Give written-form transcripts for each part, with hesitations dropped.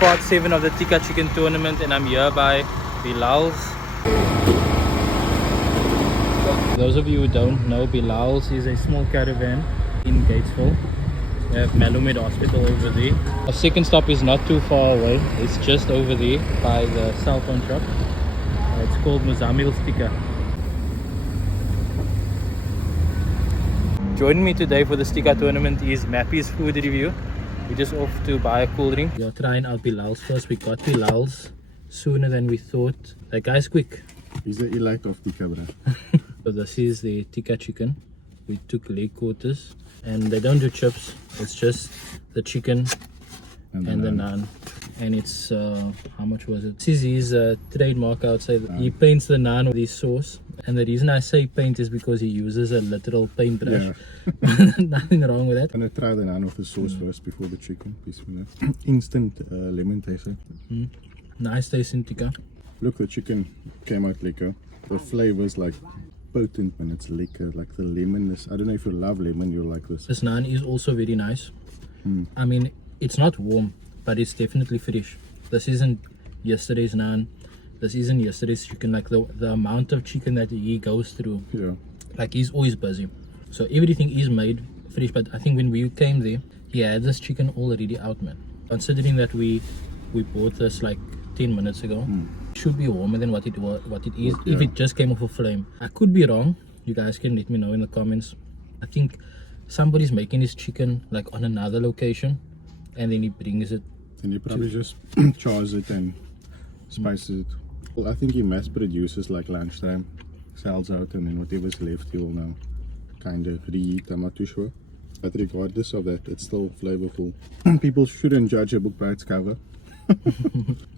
part 7 of the Tikka chicken tournament, and I'm here by Bilals. Those of you who don't know, Bilals is a small caravan in Gatesville. We have Malumed Hospital over there. Our second stop is not too far away. It's just over there by the cell phone shop. It's called Muzamils Tikka. Joining me today for the Tikka tournament is Mappy's food review. We're just off to buy a cool drink. We are trying out Bilals first. We got Bilals sooner than we thought. That guy's quick. He's the elite of Tikka, bro. So this is the Tikka chicken. We took leg quarters, and they don't do chips. It's just the chicken and the naan. And it's how much was it? This is his trademark outside. He paints the naan with his sauce. And the reason I say paint is because he uses a literal paintbrush. Yeah. Nothing wrong with that. I'm gonna try the naan with the sauce first before the chicken. Instant lemon taste. Nice taste in Tikka. Look, the chicken came out liquor. The flavor's like potent when it's liquor. Like the lemonness. I don't know if you love lemon, you'll like this. This naan is also very nice. I mean, it's not warm, but it's definitely fresh. This isn't yesterday's naan. This isn't yesterday's chicken. Like the amount of chicken that he goes through. Yeah. Like he's always busy. So everything is made fresh. But I think when we came there, he had this chicken already out, man. Considering that we bought this like 10 minutes ago, should be warmer than what it is. Yeah. If it just came off a flame. I could be wrong. You guys can let me know in the comments. I think somebody's making his chicken like on another location, and then he brings it. And he probably just chars it and spices it. Well, I think he mass produces like lunchtime, sells out, and then whatever's left he will now kind of reheat. I'm not too sure, but regardless of that, it's still flavorful. People shouldn't judge a book by its cover.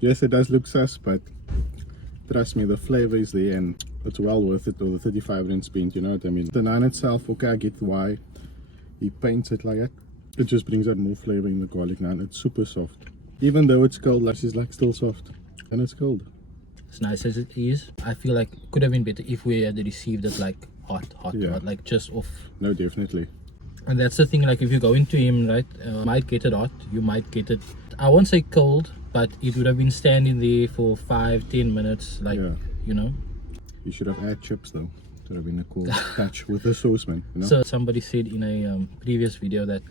Yes, it does look sus, but trust me, the flavor is there and it's well worth it. Or the 35 rand spent, you know what I mean. The naan itself, okay, I get why he paints it like that. It just brings out more flavor in the garlic naan. It's super soft, even though it's cold. Like it's like still soft, and it's cold. As nice as it is, I feel like it could have been better if we had received it like hot, like just off. No, definitely. And that's the thing, like if you go into him, right, you might get it hot, you might get it, I won't say cold, but it would have been standing there for 5-10 minutes, like, you know. You should have had chips though. It would have been a cool touch with the sauce, man. You know? So somebody said in a previous video that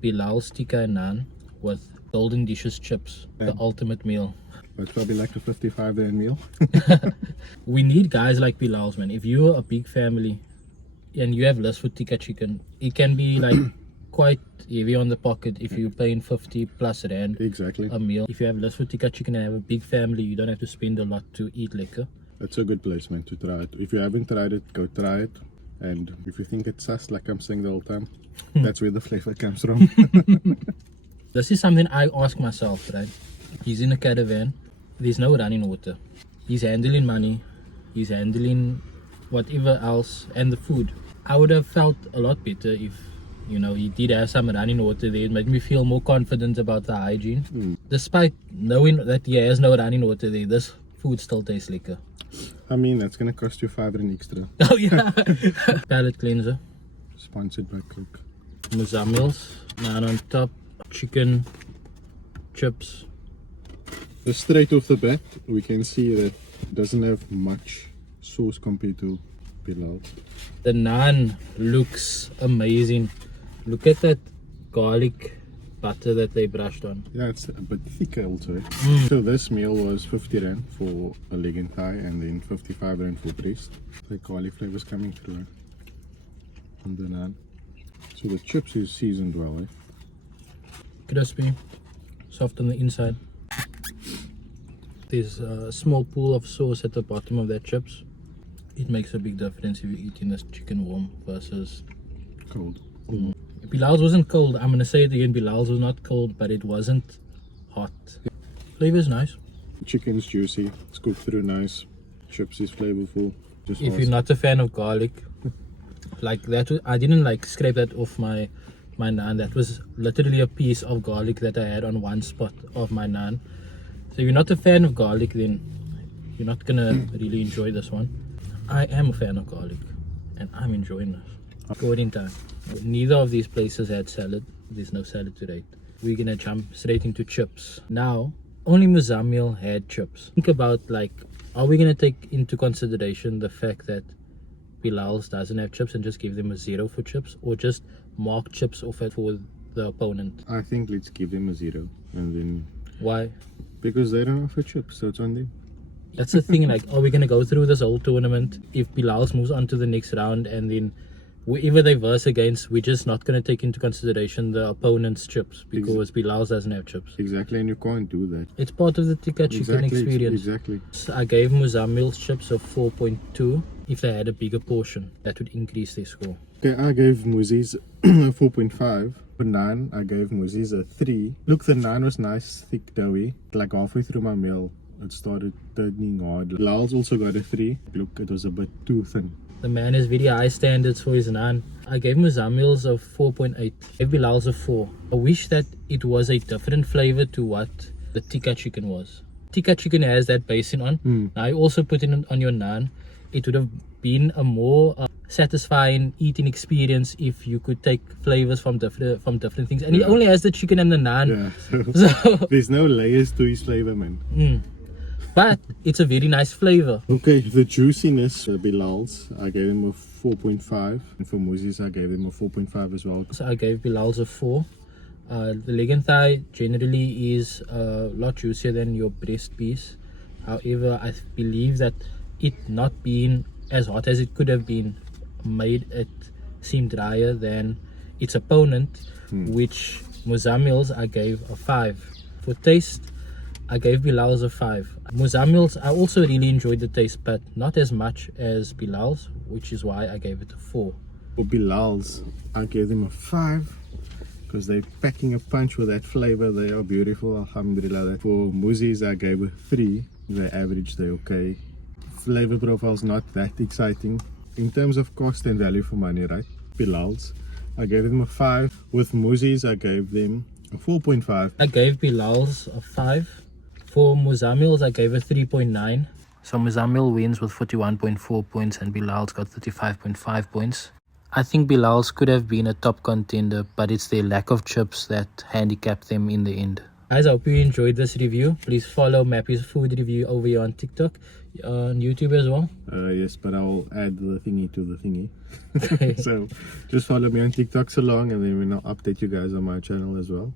Bilals Tikka and naan with golden dishes chips, the ultimate meal. It's probably like a 55 rand meal. We need guys like Bilals, man. If you're a big family and you have less for Tikka chicken, it can be like quite heavy on the pocket if you're paying 50 plus rand a meal. If you have less for Tikka chicken and have a big family, you don't have to spend a lot to eat liquor. It's a good place, man, to try it. If you haven't tried it, go try it. And if you think it's sus, like I'm saying the whole time, that's where the flavor comes from. This is something I ask myself, right? He's in a caravan. There's no running water. He's handling money. He's handling whatever else and the food. I would have felt a lot better if, you know, he did have some running water there. It made me feel more confident about the hygiene. Despite knowing that he has no running water there, this food still tastes liquor. I mean, that's gonna cost you 5 rand extra. Oh yeah. Palate cleanser. Sponsored by Coke. Muzamils. Naan on top. Chicken. Chips. Just straight off the bat, we can see that it doesn't have much sauce compared to Bilals. The naan looks amazing. Look at that garlic butter that they brushed on. Yeah, it's a bit thicker also. So this meal was 50 rand for a leg and thigh, and then 55 rand for breast. The garlic flavors coming through on the naan. So the chips is seasoned well, eh? Crispy, soft on the inside. There's a small pool of sauce at the bottom of that chips. It makes a big difference if you're eating this chicken warm versus cold. Bilals wasn't cold. I'm gonna say it again. Bilals was not cold, but it wasn't hot. Flavor's nice. Chicken's juicy. It's cooked through nice. Chips is flavorful. Just if you're not a fan of garlic, like that, I didn't like scrape that off my naan. That was literally a piece of garlic that I had on one spot of my naan. So if you're not a fan of garlic, then you're not gonna really enjoy this one. I am a fan of garlic, and I'm enjoying this. Scoring time. Neither of these places had salad. There's no salad today. We're gonna jump straight into chips. Now, only Muzamil had chips. Think about, like, are we going to take into consideration the fact that Bilals doesn't have chips and just give them a 0 for chips, or just mark chips off it for the opponent? I think let's give them a 0, and then Why? because they don't offer chips, so it's on them. That's the thing, like, are we going to go through this whole tournament if Bilals moves on to the next round, and then whoever they verse against, we're just not going to take into consideration the opponent's chips because Bilals doesn't have chips? Exactly, and you can't do that. It's part of the Tikka chicken experience. Exactly. I gave Muzamils chips a 4.2. If they had a bigger portion, that would increase their score. Okay, I gave Muzzi's 4.5. For naan, I gave Muzzi's a 3. Look, the naan was nice, thick, doughy. Like halfway through my meal, it started turning hard. Bilals also got a 3. Look, it was a bit too thin. The man has very high standards for his naan. I gave Muzamils a 4.8. I gave Bilals a 4. I wish that it was a different flavor to what the Tikka chicken was. Tikka chicken has that basin on. Now I also put it on your naan. It would have been a more satisfying eating experience if you could take flavors from different things. And he only has the chicken and the naan. Yeah, So there's no layers to his flavor, man. But it's a very nice flavor. Okay, the juiciness, Bilals, I gave him a 4.5. And for Muzzi's, I gave him a 4.5 as well. So I gave Bilals a 4. The leg and thigh generally is a lot juicier than your breast piece. However, I believe that it not being as hot as it could have been made it seem drier than its opponent, which Muzamils I gave a 5. For taste, I gave Bilals a 5. Muzamils, I also really enjoyed the taste, but not as much as Bilals, which is why I gave it a 4. For Bilals, I gave them a 5 because they're packing a punch with that flavor. They are beautiful, alhamdulillah. For Muzzi's, I gave a 3. They're average, they're okay. Flavor profile's not that exciting. In terms of cost and value for money, right? Bilals, I gave them a 5. With Muzzi's, I gave them a 4.5. I gave Bilals a 5. For Muzamils, I gave a 3.9. So Muzamil wins with 41.4 points and Bilals got 35.5 points. I think Bilals could have been a top contender, but it's their lack of chips that handicapped them in the end. Guys, I hope you enjoyed this review. Please follow Mappy's food review over here on TikTok, on YouTube as well. Yes, but I'll add the thingy to the thingy. So just follow me on TikTok so long, and then I'll update you guys on my channel as well.